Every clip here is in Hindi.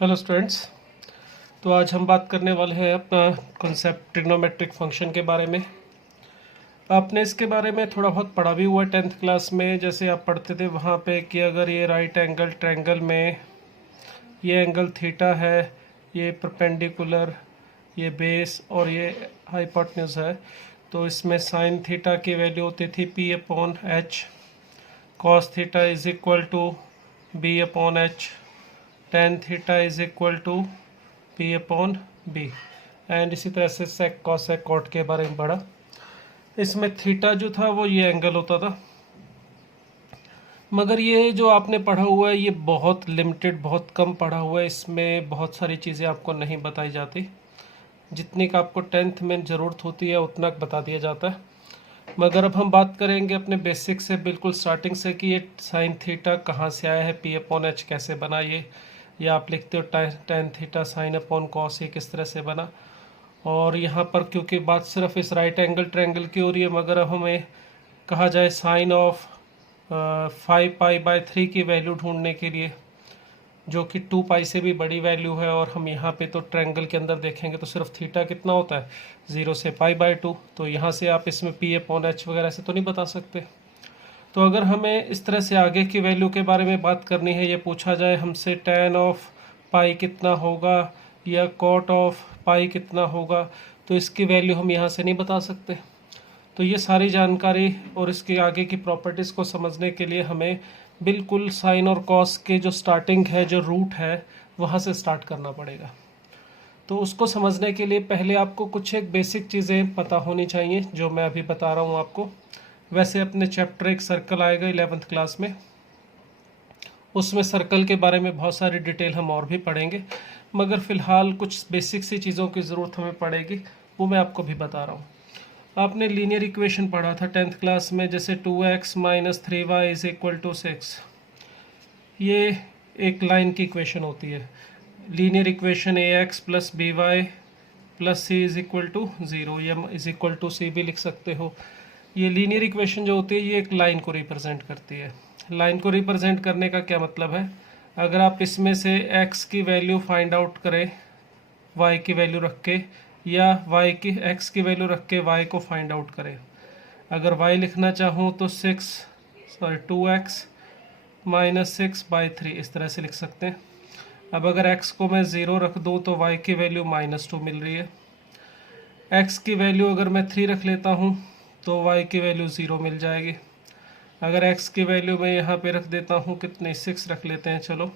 Hello students. तो आज हम बात करने वाले हैं अपना कॉन्सेप्ट ट्रिग्नोमेट्रिक फंक्शन के बारे में। आपने इसके बारे में थोड़ा बहुत पढ़ा भी हुआ 10th क्लास में। जैसे आप पढ़ते थे वहाँ पे कि अगर ये राइट एंगल ट्रायंगल में ये एंगल थीटा है, ये परपेंडिकुलर, ये बेस और ये हाइपोटेन्यूज है, तो इसमें साइन थीटा की वैल्यू होती थी p/h, cos theta is equal to b/h, tan theta is equal to p/b, and इसी तरह से सेक कॉसेक कॉट के बारे में पढ़ा। इसमें थीटा जो था वो ये एंगल होता था, मगर ये जो आपने पढ़ा हुआ है ये बहुत लिमिटेड, बहुत कम पढ़ा हुआ है। इसमें बहुत सारी चीज़ें आपको नहीं बताई जाती। जितनी का आपको 10th में ज़रूरत होती है उतना बता दिया जाता है। मगर अब हम बात करेंगे अपने बेसिक से, बिल्कुल स्टार्टिंग से, कि ये साइन थीटा कहाँ से आया है, p/h कैसे बना ये, या आप लिखते हो tan theta sine upon cos, ये किस तरह से बना। और यहाँ पर क्योंकि बात सिर्फ इस राइट एंगल ट्रायंगल की हो रही है, मगर अब हमें कहा जाए साइन ऑफ 5π/3 की वैल्यू ढूंढने के लिए, जो कि 2π से भी बड़ी वैल्यू है, और हम यहाँ पे तो ट्रायंगल के अंदर देखेंगे तो सिर्फ थीटा कितना होता है 0 से π/2, तो यहाँ से आप इसमें p/h वगैरह से तो नहीं बता सकते। तो अगर हमें इस तरह से आगे की वैल्यू के बारे में बात करनी है, ये पूछा जाए हमसे tan ऑफ पाई कितना होगा या cot ऑफ पाई कितना होगा, तो इसकी वैल्यू हम यहाँ से नहीं बता सकते। तो ये सारी जानकारी और इसके आगे की प्रॉपर्टीज़ को समझने के लिए हमें बिल्कुल साइन और कॉस के जो स्टार्टिंग है, जो रूट है, वहाँ से स्टार्ट करना पड़ेगा। तो उसको समझने के लिए पहले आपको कुछ एक बेसिक चीज़ें पता होनी चाहिए, जो मैं अभी बता रहा हूँ आपको। वैसे अपने चैप्टर एक सर्कल आएगा 11th क्लास में, उसमें सर्कल के बारे में बहुत सारी डिटेल हम और भी पढ़ेंगे, मगर फ़िलहाल कुछ बेसिक सी चीज़ों की ज़रूरत हमें पड़ेगी, वो मैं आपको भी बता रहा हूँ। आपने लीनियर इक्वेशन पढ़ा था 10th क्लास में, जैसे 2x - 3y = 6। ये एक लाइन की इक्वेशन होती है। Linear equation ax + by + c = 0, या =c भी लिख सकते हो। ये लीनियर इक्वेशन जो होती है ये एक लाइन को रिप्रेजेंट करती है। लाइन को रिप्रेजेंट करने का क्या मतलब है, अगर आप इसमें से x की वैल्यू फाइंड आउट करें y की वैल्यू रख के, या y की x की वैल्यू रख के y को फाइंड आउट करें। अगर y लिखना चाहूँ तो 2x - 6/3 इस तरह से लिख सकते हैं। अब अगर x को मैं 0 रख दूँ तो y की वैल्यू -2 मिल रही है। x की वैल्यू अगर मैं 3 रख लेता हूँ तो y की वैल्यू 0 मिल जाएगी। अगर x की वैल्यू मैं यहाँ पे रख देता हूँ, कितने 6 रख लेते हैं, चलो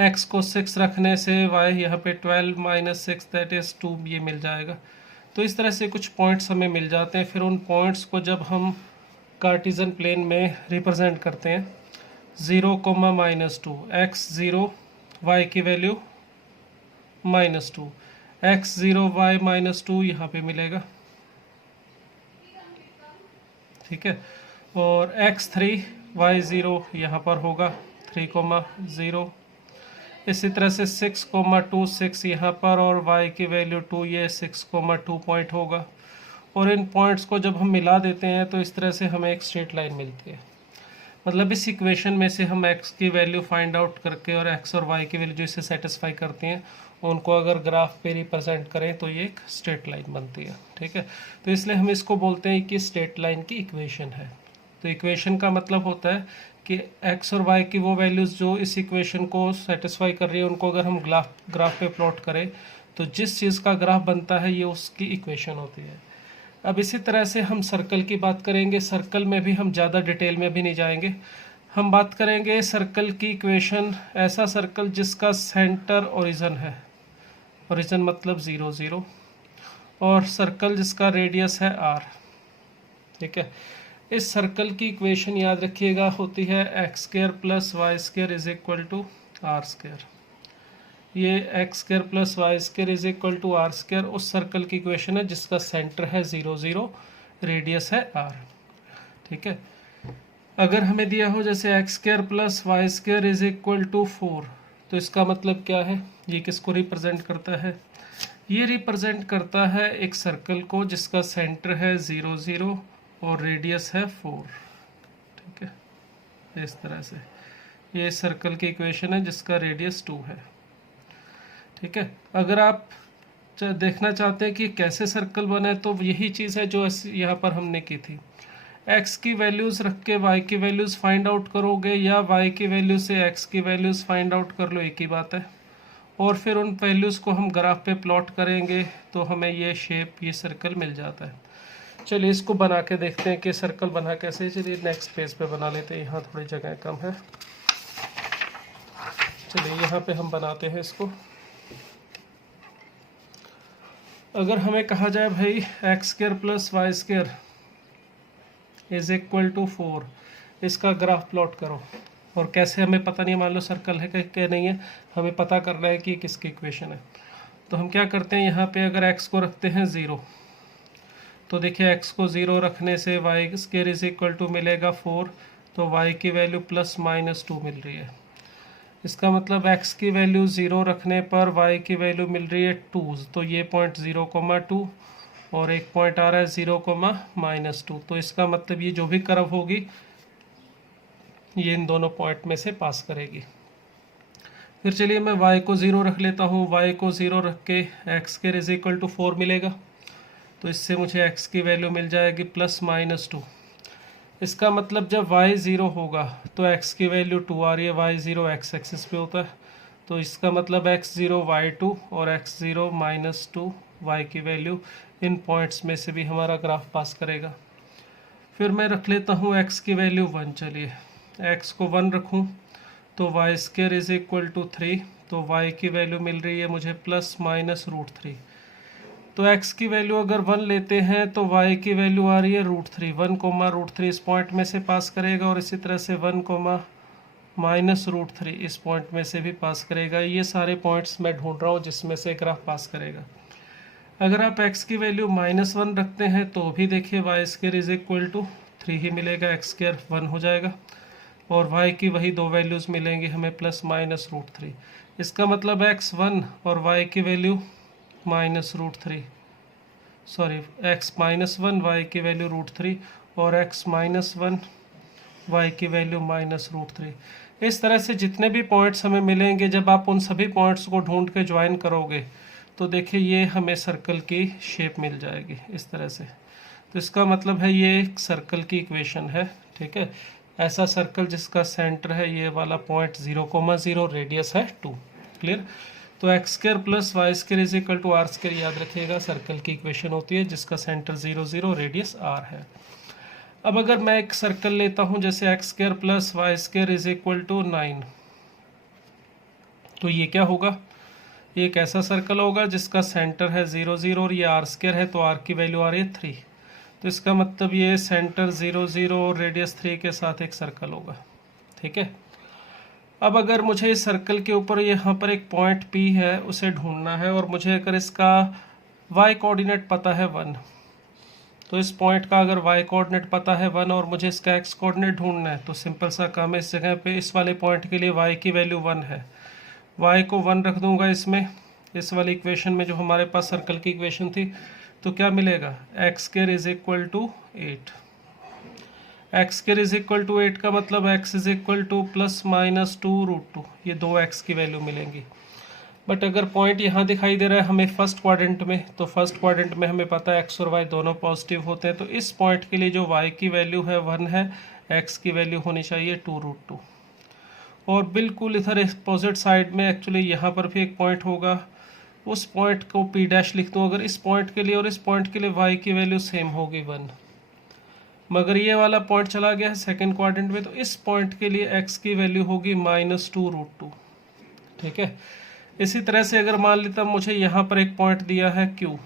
x को 6 रखने से y यहाँ पे 12 - 6 दैट इज़ 2 ये मिल जाएगा। तो इस तरह से कुछ पॉइंट्स हमें मिल जाते हैं। फिर उन पॉइंट्स को जब हम कार्टिजन प्लेन में रिप्रेजेंट करते हैं, 0, -2, x 0 y की वैल्यू -2, x 0 y -2 यहाँ पे मिलेगा, ठीक है। और x3 y 0 यहाँ पर होगा 3, 0। इसी तरह से 6, 6 यहाँ पर, और y की वैल्यू 2, ये 6, 2 पॉइंट होगा। और इन पॉइंट्स को जब हम मिला देते हैं तो इस तरह से हमें एक स्ट्रेट लाइन मिलती है। मतलब इस इक्वेशन में से हम x की वैल्यू फाइंड आउट करके और x और y की वैल्यू जो इसे सेटिस्फाई करती हैं, उनको अगर ग्राफ पे रिप्रेजेंट करें तो ये एक स्ट्रेट लाइन बनती है, ठीक है। तो इसलिए हम इसको बोलते हैं कि स्ट्रेट लाइन की इक्वेशन है। तो इक्वेशन का मतलब होता है कि x और y की वो वैल्यूज़ जो इस इक्वेशन को सेटिस्फाई कर रही है, उनको अगर हम ग्राफ पे प्लॉट करें तो जिस चीज़ का ग्राफ बनता है ये उसकी इक्वेशन होती है। अब इसी तरह से हम सर्कल की बात करेंगे। सर्कल में भी हम ज़्यादा डिटेल में भी नहीं जाएंगे, हम बात करेंगे सर्कल की इक्वेशन। ऐसा सर्कल जिसका सेंटर ओरिजिन है, ओरिजिन मतलब 0, 0, और सर्कल जिसका रेडियस है r, ठीक है। इस सर्कल की इक्वेशन याद रखिएगा होती है x² + y² = r²। ये x² + y² = r², उस सर्कल की इक्वेशन है जिसका सेंटर है 0, 0, रेडियस है r, ठीक है। अगर हमें दिया हो जैसे x² + y² = 4, तो इसका मतलब क्या है, ये किसको रिप्रेजेंट करता है, ये रिप्रेजेंट करता है एक सर्कल को जिसका सेंटर है 0, 0 और रेडियस है 4, ठीक है, इस तरह से। ये सर्कल की इक्वेशन है जिसका रेडियस 2 है। ठीक है, अगर आप देखना चाहते हैं कि कैसे सर्कल बने तो यही चीज़ है जो यहाँ पर हमने की थी। x की वैल्यूज़ रख के y की वैल्यूज़ फाइंड आउट करोगे या y की वैल्यू से x की वैल्यूज़ फाइंड आउट कर लो, एक ही बात है। और फिर उन वैल्यूज़ को हम ग्राफ पे प्लॉट करेंगे तो हमें ये शेप, ये सर्कल मिल जाता है। चलिए इसको बना के देखते हैं कि सर्कल बना कैसे। चलिए नेक्स्ट पेज पे बना लेते हैं, यहाँ थोड़ी जगह कम है। चलिए यहाँ पे हम बनाते हैं इसको। अगर हमें कहा जाए भाई x² plus y² is equal to 4, इसका ग्राफ प्लॉट करो। और कैसे हमें पता नहीं, मान लो सर्कल है क्या नहीं है, हमें पता करना है कि किसकी इक्वेशन है। तो हम क्या करते हैं, यहाँ पे अगर x को रखते हैं 0, तो देखिए x को 0 रखने से y² इज इक्वल टू मिलेगा 4, तो y की वैल्यू प्लस माइनस 2 मिल रही है। इसका मतलब x की वैल्यू 0 रखने पर y की वैल्यू मिल रही है 2, तो ये पॉइंट 0,2 और एक पॉइंट आ रहा है 0,-2। तो इसका मतलब ये जो भी कर्व होगी ये इन दोनों पॉइंट में से पास करेगी। फिर चलिए मैं y को 0 रख लेता हूँ। y को 0 रख के x² इज इक्वल टू 4 मिलेगा, तो इससे मुझे x की वैल्यू मिल जाएगी +-2। इसका मतलब जब y 0 होगा तो x की वैल्यू 2 आ रही है, y 0 x एक्सिस पे होता है, तो इसका मतलब x 0 y 2 और x 0 -2 y की वैल्यू इन पॉइंट्स में से भी हमारा ग्राफ पास करेगा। फिर मैं रख लेता हूँ x की वैल्यू 1। चलिए x को 1 रखूँ तो y² इज इक्वल टू 3, तो y की वैल्यू मिल रही है मुझे ±√3। तो x की वैल्यू अगर 1 लेते हैं तो y की वैल्यू आ रही है √3। 1,√3 इस पॉइंट में से पास करेगा और इसी तरह से 1,-√3 इस पॉइंट में से भी पास करेगा। ये सारे पॉइंट्स मैं ढूंढ रहा हूँ जिसमें से ग्राफ पास करेगा। अगर आप x की वैल्यू -1 रखते हैं तो भी देखिए y² इज इक्वल टू 3 ही मिलेगा, x² 1 हो जाएगा और y की वही दो वैल्यूज़ मिलेंगी हमें +-√3। इसका मतलब x 1 और y की वैल्यू -√3, सॉरी x -1 y की वैल्यू √3 और x -1 y की वैल्यू -√3। इस तरह से जितने भी पॉइंट्स हमें मिलेंगे, जब आप उन सभी पॉइंट्स को ढूंढ के ज्वाइन करोगे तो देखिए ये हमें सर्कल की शेप मिल जाएगी इस तरह से। तो इसका मतलब है ये एक सर्कल की इक्वेशन है। ठीक है, ऐसा सर्कल जिसका सेंटर है ये वाला पॉइंट 0,0, रेडियस है 2। क्लियर। तो x² plus y² is equal to r², याद रखिएगा सर्कल की इक्वेशन होती है जिसका सेंटर 0, 0, रेडियस r है। अब अगर मैं एक सर्कल लेता हूं जैसे x² plus y² is equal to 9, तो ये क्या होगा, ये एक ऐसा सर्कल होगा जिसका सेंटर है 0, 0 और ये r² है, तो r की वैल्यू आ रही है 3। तो इसका मतलब ये सेंटर 0, 0 और रेडियस 3 के साथ एक सर्कल होगा। ठीक है, अब अगर मुझे इस सर्कल के ऊपर यहाँ पर एक पॉइंट P है उसे ढूंढना है और मुझे अगर इसका y कोऑर्डिनेट पता है 1, तो इस पॉइंट का अगर y कोऑर्डिनेट पता है 1 और मुझे इसका x कोऑर्डिनेट ढूंढना है, तो सिंपल सा काम है, इस जगह पे इस वाले पॉइंट के लिए y की वैल्यू 1 है, y को 1 रख दूंगा इसमें, इस वाली इक्वेशन में जो हमारे पास सर्कल की इक्वेशन थी, तो क्या मिलेगा x² is equal to 8। x² is equal to 8 का मतलब x इज इक्वल टू +-2√2, ये दो x की वैल्यू मिलेंगी। बट अगर पॉइंट यहाँ दिखाई दे रहा है हमें फर्स्ट क्वाड्रेंट में, तो फर्स्ट क्वाड्रेंट में हमें पता है x और y दोनों पॉजिटिव होते हैं, तो इस पॉइंट के लिए जो y की वैल्यू है 1 है, x की वैल्यू होनी चाहिए 2√2। और बिल्कुल इधर अपोजिट साइड में एक्चुअली यहाँ पर भी एक पॉइंट होगा, उस पॉइंट को P' लिख दूँ। अगर इस पॉइंट के लिए और इस पॉइंट के लिए y की वैल्यू सेम होगी 1, मगर ये वाला पॉइंट चला गया है सेकंड क्वाड्रेंट में, तो इस पॉइंट के लिए x की वैल्यू होगी -2√2। ठीक है, इसी तरह से अगर मान लेता मुझे यहाँ पर एक पॉइंट दिया है Q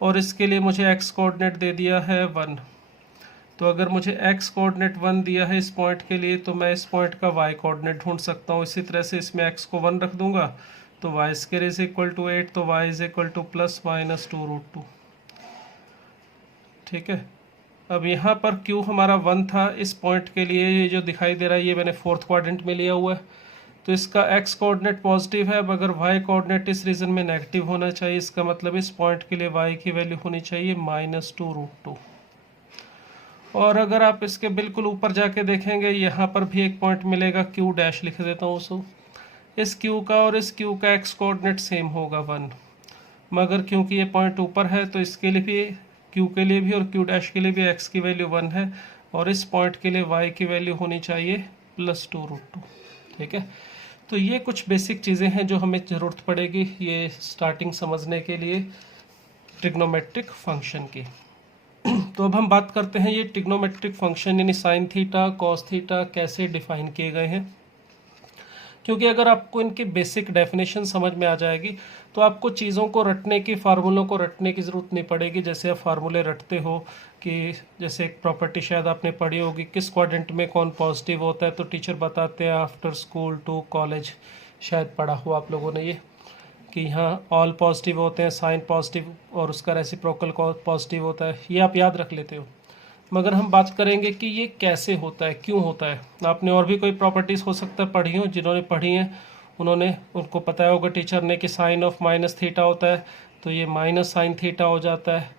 और इसके लिए मुझे x कोऑर्डिनेट दे दिया है 1, तो अगर मुझे x कोऑर्डिनेट 1 दिया है इस पॉइंट के लिए, तो मैं इस पॉइंट का y कोऑर्डिनेट ढूंढ सकता हूँ। इसी तरह से इसमें x को 1 रख दूंगा तो y² इज इक्वल टू 8, तो y इज इक्वल टू +-2√2। ठीक है, अब यहाँ पर Q हमारा 1 था, इस पॉइंट के लिए ये जो दिखाई दे रहा है ये मैंने फोर्थ क्वाड्रेंट में लिया हुआ है, तो इसका x कोऑर्डिनेट पॉजिटिव है। अब अगर y कोऑर्डिनेट इस रीजन में नेगेटिव होना चाहिए, इसका मतलब इस पॉइंट के लिए y की वैल्यू होनी चाहिए -2√2। और अगर आप इसके बिल्कुल ऊपर जाके देखेंगे यहाँ पर भी एक पॉइंट मिलेगा, क्यू डैश लिख देता हूँ उसको। इस क्यू का और इस क्यू का एक्स कोऑर्डिनेट सेम होगा 1, मगर क्योंकि ये पॉइंट ऊपर है तो इसके लिए भी, क्यू के लिए भी और क्यू डैश के लिए भी एक्स की वैल्यू 1 है, और इस पॉइंट के लिए वाई की वैल्यू होनी चाहिए +2√2। ठीक है, तो ये कुछ बेसिक चीज़ें हैं जो हमें ज़रूरत पड़ेगी ये स्टार्टिंग समझने के लिए ट्रिग्नोमेट्रिक फंक्शन की। तो अब हम बात करते हैं ये ट्रिग्नोमेट्रिक फंक्शन यानी साइन थीटा कॉस थीटा कैसे डिफाइन किए गए हैं, क्योंकि अगर आपको इनकी बेसिक डेफिनेशन समझ में आ जाएगी तो आपको चीज़ों को रटने की, फार्मूलों को रटने की ज़रूरत नहीं पड़ेगी। जैसे आप फार्मूले रटते हो कि जैसे एक प्रॉपर्टी शायद आपने पढ़ी होगी, किस क्वाड्रेंट में कौन पॉजिटिव होता है, तो टीचर बताते हैं आफ्टर स्कूल टू कॉलेज, शायद पढ़ा हो आप लोगों ने ये, कि यहाँ ऑल पॉजिटिव होते हैं, साइन पॉजिटिव और उसका रेसिप्रोकल पॉजिटिव होता है, ये आप याद रख लेते हो। मगर हम बात करेंगे कि ये कैसे होता है, क्यों होता है। आपने और भी कोई प्रॉपर्टीज़ हो सकता है पढ़ी हो, जिन्होंने पढ़ी हैं उन्होंने, उनको पता होगा टीचर ने कि साइन ऑफ माइनस थीटा होता है तो ये माइनस साइन थीटा हो जाता है,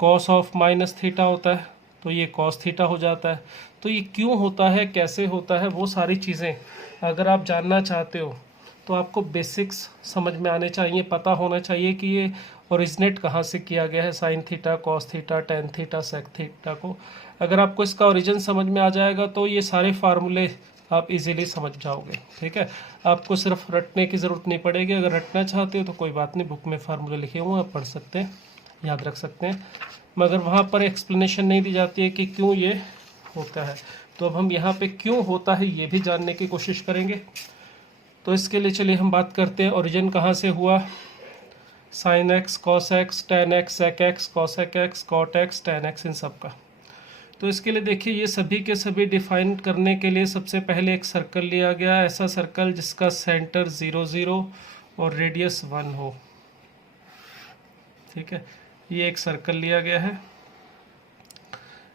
कॉस ऑफ माइनस थीटा होता है तो ये कॉस थीटा हो जाता है। तो ये क्यों होता है, कैसे होता है, वो सारी चीज़ें अगर आप जानना चाहते हो तो आपको बेसिक्स समझ में आने चाहिए, पता होना चाहिए कि ये ओरिजिनेट कहाँ से किया गया है, sine theta cos theta tan theta sec theta को। अगर आपको इसका ओरिजिन समझ में आ जाएगा तो ये सारे फार्मूले आप इजीली समझ जाओगे। ठीक है, आपको सिर्फ रटने की ज़रूरत नहीं पड़ेगी। अगर रटना चाहते हो तो कोई बात नहीं, बुक में फार्मूले लिखे हुए हैं, आप पढ़ सकते हैं, याद रख सकते हैं, मगर वहाँ पर एक्सप्लेनेशन नहीं दी जाती है कि क्यों ये होता है। तो अब हम यहाँ पे क्यों होता है ये भी जानने की कोशिश करेंगे। तो इसके लिए चलिए हम बात करते हैं ओरिजिन कहाँ से हुआ, sine x cos x tan x sec x cosec x cot x tan x, इन सब का। तो इसके लिए देखिए ये सभी के सभी डिफाइन करने के लिए सबसे पहले एक सर्कल लिया गया, ऐसा सर्कल जिसका सेंटर 0 0 और रेडियस 1 हो। ठीक है, ये एक सर्कल लिया गया है,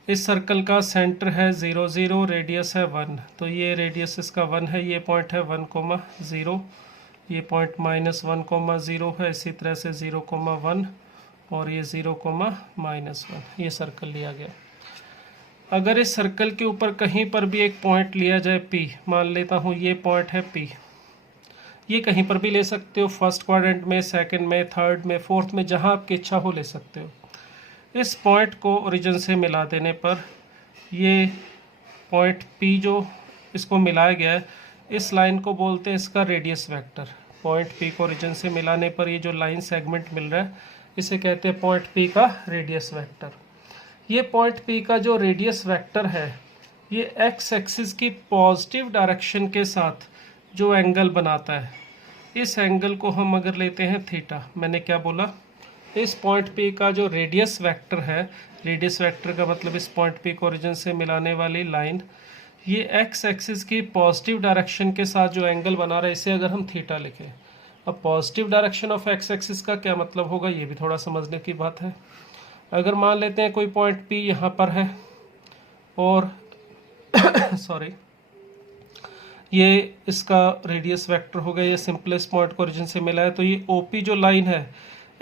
इस सर्कल का सेंटर है 0 0, रेडियस है 1, तो ये रेडियस इसका 1 है, ये पॉइंट है 1, 0, ये पॉइंट -1, 0 है, इसी तरह से 0, 1 और ये 0, -1, ये सर्कल लिया गया। अगर इस सर्कल के ऊपर कहीं पर भी एक पॉइंट लिया जाए P, मान लेता हूँ ये पॉइंट है P, ये कहीं पर भी ले सकते हो, फर्स्ट क्वाड्रेंट में, सेकंड में, थर्ड में, फोर्थ में, जहाँ आपकी इच्छा हो ले सकते हो। इस पॉइंट को ओरिजिन से मिला देने पर ये पॉइंट P जो इसको मिलाया गया है, इस लाइन को बोलते हैं इसका रेडियस वेक्टर। पॉइंट P को ओरिजिन से मिलाने पर ये जो लाइन सेगमेंट मिल रहा है इसे कहते हैं पॉइंट P का रेडियस वेक्टर। ये पॉइंट P का जो रेडियस वेक्टर है ये एक्स एक्सिस की पॉजिटिव डायरेक्शन के साथ जो एंगल बनाता है, इस एंगल को हम अगर लेते हैं थीटा, मैंने क्या बोला, इस पॉइंट P का जो रेडियस वेक्टर है, रेडियस वेक्टर का मतलब इस पॉइंट P को ओरिजिन से मिलाने वाली लाइन, ये एक्स एक्सिस की पॉजिटिव डायरेक्शन के साथ जो एंगल बना रहा है इसे अगर हम थीटा लिखें। अब positive direction of x axis का क्या मतलब होगा ये भी थोड़ा समझने की बात है। अगर मान लेते हैं कोई पॉइंट P यहाँ पर है और सॉरी ये इसका रेडियस वेक्टर हो गया, ये सिंपलेस्ट पॉइंट को ओरिजिन से मिला है, तो ये OP जो लाइन है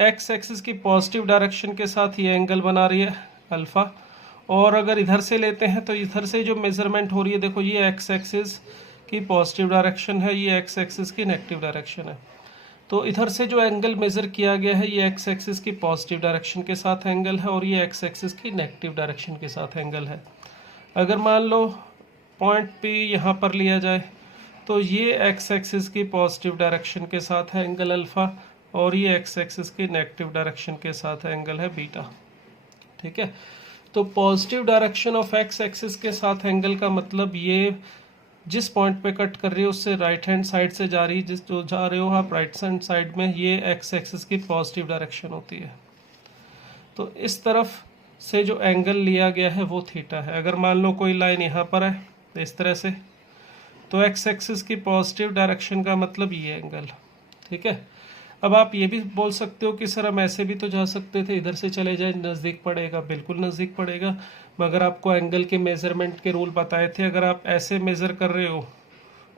एक्स एक्सिस की पॉजिटिव डायरेक्शन के साथ ये एंगल बना रही है अल्फ़ा। और अगर इधर से लेते हैं तो इधर से जो मेजरमेंट हो रही है, देखो ये एक्स एक्सिस की पॉजिटिव डायरेक्शन है, ये एक्स एक्सिस की नेगेटिव डायरेक्शन है, तो इधर से जो एंगल मेज़र किया गया है ये एक्स एक्सिस की पॉजिटिव डायरेक्शन के साथ एंगल है और ये एक्स एक्सिस की नेगेटिव डायरेक्शन के साथ एंगल है। अगर मान लो पॉइंट P यहाँ पर लिया जाए तो ये एक्स एक्सिस की पॉजिटिव डायरेक्शन के साथ है एंगल अल्फ़ा और ये एक्स एक्सिस की नेगेटिव डायरेक्शन के साथ एंगल है बीटा। ठीक है, तो positive direction of x axis के साथ एंगल का मतलब ये जिस पॉइंट पे कट कर रही हो उससे राइट हैंड साइड से जा रही, जिस जो जा रहे हो आप राइट हैंड साइड में, ये एक्स एक्सिस की पॉजिटिव डायरेक्शन होती है। तो इस तरफ से जो एंगल लिया गया है वो थीटा है। अगर मान लो कोई लाइन यहाँ पर है इस तरह से, तो एक्स एक्सिस की पॉजिटिव डायरेक्शन का मतलब ये एंगल। ठीक है, अब आप ये भी बोल सकते हो कि सर हम ऐसे भी तो जा सकते थे, इधर से चले जाए नज़दीक पड़ेगा, बिल्कुल नज़दीक पड़ेगा, मगर आपको एंगल के मेज़रमेंट के रूल बताए थे। अगर आप ऐसे मेज़र कर रहे हो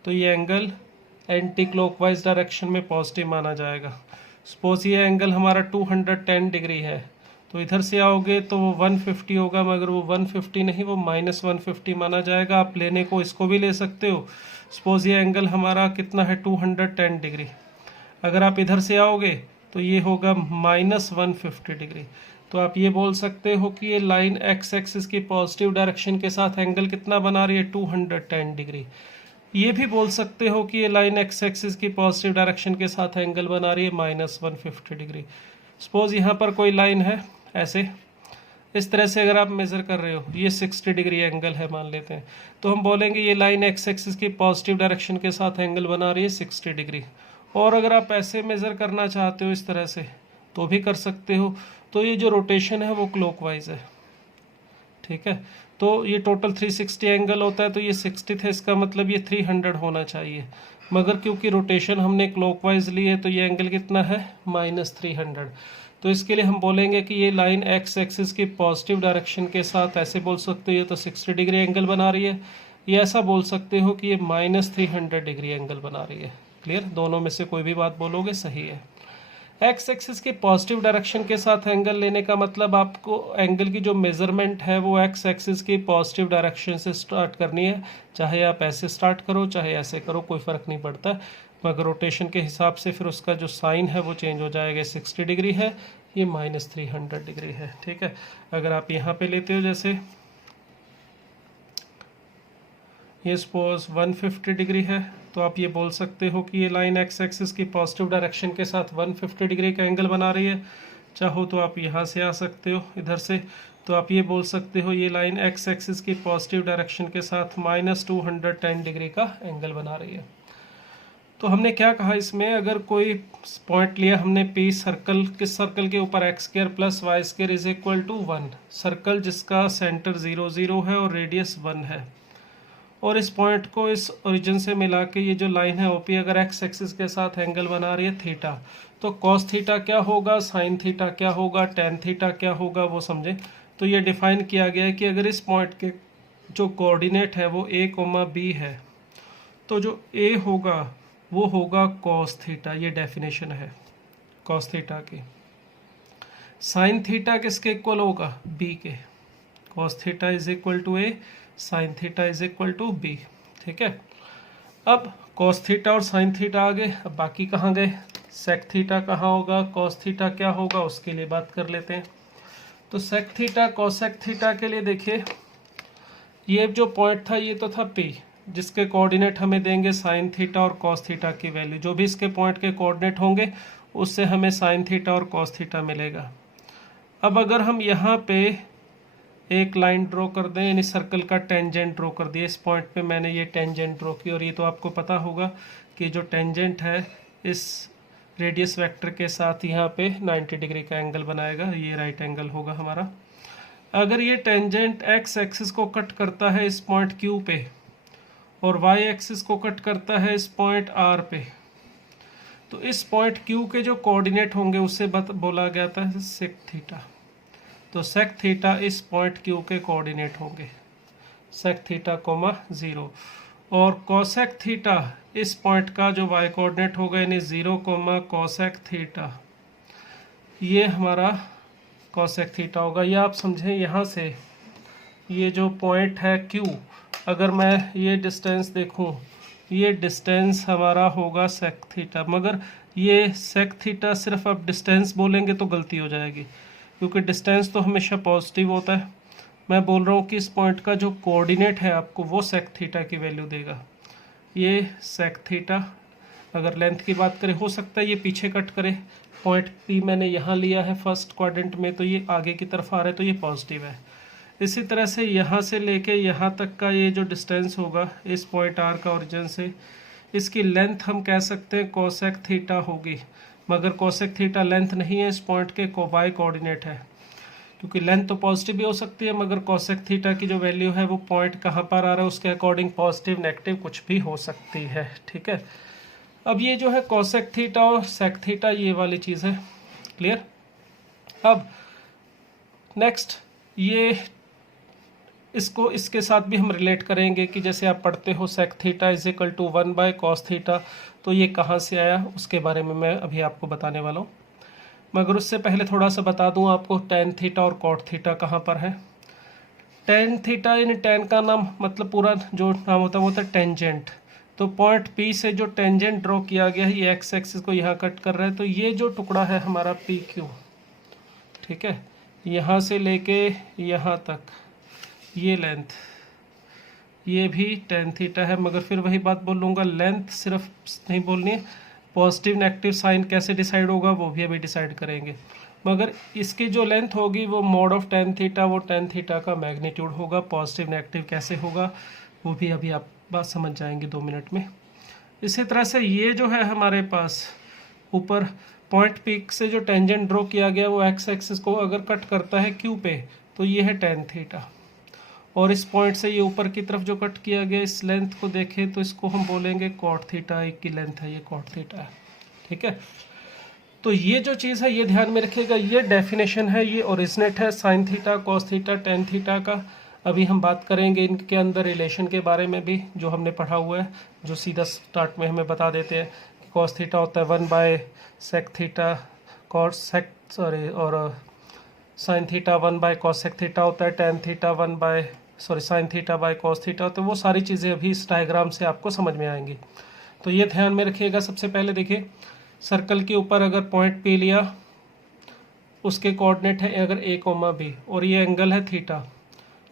तो ये एंगल एंटी क्लॉकवाइज डायरेक्शन में पॉजिटिव माना जाएगा। सपोज ये एंगल हमारा 210 डिग्री है तो इधर से आओगे तो वो 150 होगा, मगर वो 150 नहीं, वो -150 माना जाएगा। आप लेने को इसको भी ले सकते हो। सपोज ये एंगल हमारा कितना है 210 डिग्री। अगर आप इधर से आओगे तो ये होगा -150 डिग्री। तो आप ये बोल सकते हो कि ये लाइन एक्स एक्सिस की पॉजिटिव डायरेक्शन के साथ एंगल कितना बना रही है 210 डिग्री। ये भी बोल सकते हो कि ये लाइन एक्स एक्सिस की पॉजिटिव डायरेक्शन के साथ एंगल बना रही है -150 डिग्री। सपोज यहाँ पर कोई लाइन है ऐसे, इस तरह से अगर आप मेज़र कर रहे हो, ये 60 डिग्री एंगल है मान लेते हैं, तो हम बोलेंगे ये लाइन एक्स एक्सिस की पॉजिटिव डायरेक्शन के साथ एंगल बना रही है 60 डिग्री। और अगर आप ऐसे मेज़र करना चाहते हो इस तरह से तो भी कर सकते हो। तो ये जो रोटेशन है वो क्लॉकवाइज है, ठीक है। तो ये टोटल 360 एंगल होता है, तो ये 60 थे, इसका मतलब ये 300 होना चाहिए, मगर क्योंकि रोटेशन हमने क्लॉकवाइज ली है तो ये एंगल कितना है -300। तो इसके लिए हम बोलेंगे कि ये लाइन एक्स एक्सिस की पॉजिटिव डायरेक्शन के साथ, ऐसे बोल सकते हो ये तो 60 डिग्री एंगल बना रही है, ये ऐसा बोल सकते हो कि ये -300 डिग्री एंगल बना रही है। क्लियर, दोनों में से कोई भी बात बोलोगे सही है। एक्स एक्सिस के पॉजिटिव डायरेक्शन के साथ एंगल लेने का मतलब आपको एंगल की जो मेजरमेंट है वो एक्स एक्सिस की पॉजिटिव डायरेक्शन से स्टार्ट करनी है। चाहे आप ऐसे स्टार्ट करो चाहे ऐसे करो, कोई फ़र्क नहीं पड़ता, मगर रोटेशन के हिसाब से फिर उसका जो साइन है वो चेंज हो जाएगा। 60 डिग्री है, ये -300 डिग्री है, ठीक है। अगर आप यहाँ पे लेते हो जैसे ये सपोज 150 डिग्री है, तो आप ये बोल सकते हो कि ये लाइन एक्स एक्सिस की पॉजिटिव डायरेक्शन के साथ 150 डिग्री का एंगल बना रही है। चाहो तो आप यहाँ से आ सकते हो इधर से, तो आप ये बोल सकते हो ये लाइन एक्स एक्सिस की पॉजिटिव डायरेक्शन के साथ -210 डिग्री का एंगल बना रही है। तो हमने क्या कहा इसमें, अगर कोई पॉइंट लिया हमने पी सर्कल, किस सर्कल के ऊपर x² + y² = 1, सर्कल जिसका सेंटर 0 0 है और रेडियस 1 है, और इस पॉइंट को इस ओरिजिन से मिला के ये जो लाइन है ओपी अगर एक्स एक्सिस के साथ एंगल बना रही है थीटा, तो कॉस थीटा क्या होगा, साइन थीटा क्या होगा, टेन थीटा क्या होगा, वो समझें। तो ये डिफाइन किया गया है कि अगर इस पॉइंट के जो कोऑर्डिनेट है वो a, b है, तो जो a होगा वो होगा कॉस थीटा, ये डेफिनेशन है कॉस थीटा की। साइन थीटा किसके इक्वल होगा, b के। Cos theta = a, sine theta = b, ठीक है। अब कॉस थीटा और साइन थीटा आ गए, अब बाकी कहाँ गए, सेक थीटा कहाँ होगा, कॉस थीटा क्या होगा, उसके लिए बात कर लेते हैं। तो सेक थीटा कॉसेक थीटा के लिए देखिए, ये जो पॉइंट था ये तो था P, जिसके कोऑर्डिनेट हमें देंगे साइन थीटा और कॉस थीटा की वैल्यू, जो भी इसके पॉइंट के कोऑर्डिनेट होंगे उससे हमें साइन थीटा और कॉस थीटा मिलेगा। अब अगर हम यहाँ पे एक लाइन ड्रॉ कर दें, यानी सर्कल का टेंजेंट ड्रॉ कर दिया, इस पॉइंट पे मैंने ये टेंजेंट ड्रॉ की, और ये तो आपको पता होगा कि जो टेंजेंट है इस रेडियस वेक्टर के साथ यहाँ पे 90 डिग्री का एंगल बनाएगा, ये राइट एंगल होगा हमारा। अगर ये टेंजेंट एक्स एक्सिस को कट करता है इस पॉइंट Q पे और वाई एक्सिस को कट करता है इस पॉइंट R पे, तो इस पॉइंट Q के जो कोऑर्डिनेट होंगे उससे बोला गया था सेक थीटा। तो सेक थीटा इस पॉइंट Q के कोऑर्डिनेट होंगे, सेक थीटा, 0, और कोसेक थीटा इस पॉइंट का जो y कोऑर्डिनेट होगा, यानी 0, कोसेक थीटा, ये हमारा कोसेक थीटा होगा। ये आप समझें, यहाँ से ये जो पॉइंट है Q, अगर मैं ये डिस्टेंस देखूं, ये डिस्टेंस हमारा होगा सेक थीटा, मगर ये सेक थीटा सिर्फ आप डिस्टेंस बोलेंगे तो गलती हो जाएगी, क्योंकि डिस्टेंस तो हमेशा पॉजिटिव होता है। मैं बोल रहा हूँ कि इस पॉइंट का जो कोऑर्डिनेट है आपको वो सेक थीटा की वैल्यू देगा, ये सेक थीटा। अगर लेंथ की बात करें, हो सकता है ये पीछे कट करे, पॉइंट P मैंने यहाँ लिया है फर्स्ट क्वाड्रेंट में, तो ये आगे की तरफ आ रहा है तो ये पॉजिटिव है। इसी तरह से यहाँ से लेके यहाँ तक का ये जो डिस्टेंस होगा इस पॉइंट R का ओरिजिन से, इसकी लेंथ हम कह सकते हैं कोसेक थीटा होगी, मगर कोसेक थीटा लेंथ नहीं है, इस पॉइंट के वाई कोऑर्डिनेट है, क्योंकि लेंथ तो पॉजिटिव भी हो सकती है, मगर कोसेक थीटा की जो वैल्यू है वो पॉइंट कहाँ पर आ रहा है उसके अकॉर्डिंग पॉजिटिव नेगेटिव कुछ भी हो सकती है, ठीक है। अब ये जो है कोसेक थीटा और सेक थीटा, ये वाली चीज़ है, क्लियर। अब नेक्स्ट ये इसको इसके साथ भी हम रिलेट करेंगे कि जैसे आप पढ़ते हो सेक थीटा = 1/cos थीटा, तो ये कहाँ से आया उसके बारे में मैं अभी आपको बताने वाला हूँ। मगर उससे पहले थोड़ा सा बता दूं आपको टेन थीटा और कॉट थीटा कहाँ पर है। टेन थीटा यानी टेन का नाम मतलब पूरा जो नाम होता है वो होता है टेंजेंट। तो पॉइंट पी से जो टेंजेंट ड्रॉ किया गया है ये एक्स एक्सिस को यहाँ कट कर रहा है, तो ये जो टुकड़ा है हमारा पी क्यू, ठीक है, यहाँ से लेके यहाँ तक ये लेंथ, ये भी टेन थीटा है। मगर फिर वही बात बोलूँगा, लेंथ सिर्फ नहीं बोलनी है, पॉजिटिव नेगेटिव साइन कैसे डिसाइड होगा वो भी अभी डिसाइड करेंगे। मगर इसकी जो लेंथ होगी वो मॉड ऑफ टेन थीटा, वो टेन थीटा का मैग्नीट्यूड होगा। पॉजिटिव नेगेटिव कैसे होगा वो भी अभी आप बात समझ जाएंगे 2 मिनट में। इसी तरह से ये जो है हमारे पास ऊपर पॉइंट पीक से जो टेंजेंट ड्रॉ किया गया वो एक्स एक्सिस को अगर कट करता है क्यू पे, तो ये है टेन थीटा। और इस पॉइंट से ये ऊपर की तरफ जो कट किया गया इस लेंथ को देखें तो इसको हम बोलेंगे कॉट थीटा, एक की लेंथ है ये कॉट थीटा है, ठीक है। तो ये जो चीज़ है ये ध्यान में रखिएगा, ये डेफिनेशन है, ये ओरिजिनेट है sine theta cos theta tan theta का। अभी हम बात करेंगे इनके अंदर रिलेशन के बारे में भी जो हमने पढ़ा हुआ है, जो सीधा स्टार्ट में हमें बता देते हैं कि कॉस थीटा होता है 1/sec theta cosec sorry, और साइन थीटा 1/cos थीटा होता है, tan theta sine theta by cos theta. तो वो सारी चीज़ें अभी इस डायग्राम से आपको समझ में आएंगी। तो ये ध्यान में रखिएगा। सबसे पहले देखिए, सर्कल के ऊपर अगर पॉइंट पी लिया, उसके कोऑर्डिनेट है अगर a, b और ये एंगल है थीटा,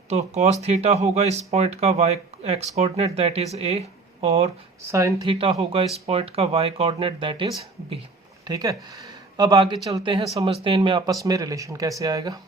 तो कॉस थीटा होगा इस पॉइंट का y x coordinate that is a, और साइन थीटा होगा इस पॉइंट का y coordinate that is b, ठीक है। अब आगे चलते हैं, समझते हैं इनमें आपस में रिलेशन कैसे आएगा।